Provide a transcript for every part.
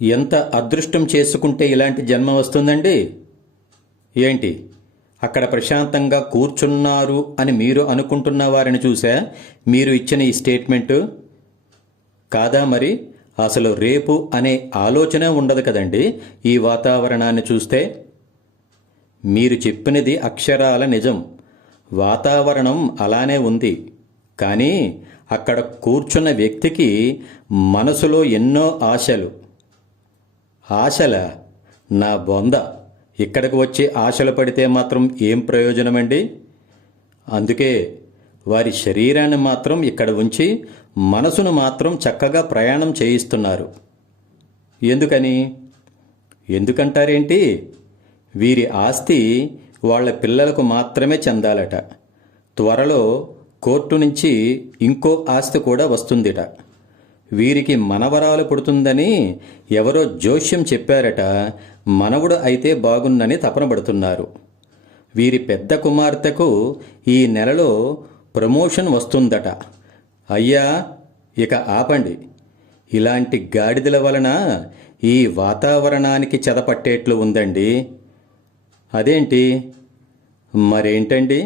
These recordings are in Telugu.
ఎంత అదృష్టం చేసుకుంటే ఇలాంటి జన్మ వస్తుందండి? ఏంటి, అక్కడ ప్రశాంతంగా కూర్చున్నారు అని మీరు అనుకుంటున్న వారిని చూసా మీరు ఇచ్చిన ఈ స్టేట్మెంటు? కాదా మరి? అసలు రేపు అనే ఆలోచన ఉండదు కదండి ఈ వాతావరణాన్ని చూస్తే. మీరు చెప్పినది అక్షరాల నిజం. వాతావరణం అలానే ఉంది. కానీ అక్కడ కూర్చున్న వ్యక్తికి మనసులో ఎన్నో ఆశలు. ఆశలా? నా బొంద! ఇక్కడికి వచ్చి ఆశలు పడితే మాత్రం ఏం ప్రయోజనమండి? అందుకే వారి శరీరాన్ని మాత్రం ఇక్కడ ఉంచి మనసును మాత్రం చక్కగా ప్రయాణం చేయిస్తున్నారు. ఎందుకని? ఎందుకంటారేంటి? వీరి ఆస్తి వాళ్ళ పిల్లలకు మాత్రమే చెందాలట. త్వరలో కోర్టు నుంచి ఇంకో ఆస్తి కూడా వస్తుందిట. వీరికి మనవరాలు పుడుతుందని ఎవరో జోస్యం చెప్పారట. మనవుడు అయితే బాగున్నని తపన పడుతున్నారు. వీరి పెద్ద కుమార్తెకు ఈ నెలలో ప్రమోషన్ వస్తుందట. అయ్యా, ఇక ఆపండి. ఇలాంటి గాడిదల వలన ఈ వాతావరణానికి చెదపట్టేట్లు ఉందండి. అదేంటి? మరేంటండి?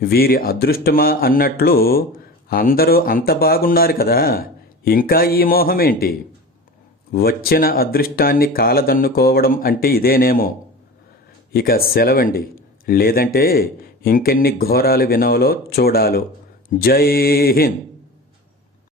వీరి అదృష్టమా అన్నట్లు అందరూ అంత బాగున్నారు కదా, ఇంకా ఈ మోహమేంటి? వచ్చిన అదృష్టాన్ని కాలదన్నుకోవడం అంటే ఇదేనేమో. ఇక సెలవండి, లేదంటే ఇంకెన్ని ఘోరాలు వినవలో చూడాలో. జై హింద్.